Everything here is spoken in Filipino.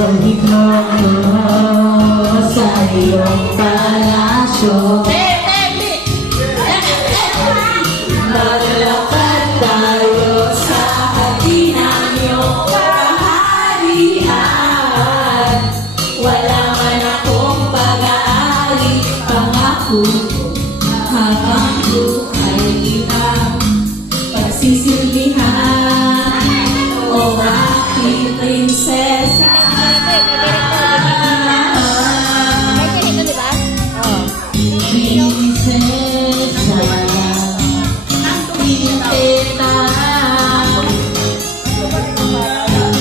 balik ako sa iyong palasyo. Maglakad tayo sa hati ng iyong kaharian. Wala man akong pag-aari, pangako habang buhay kita.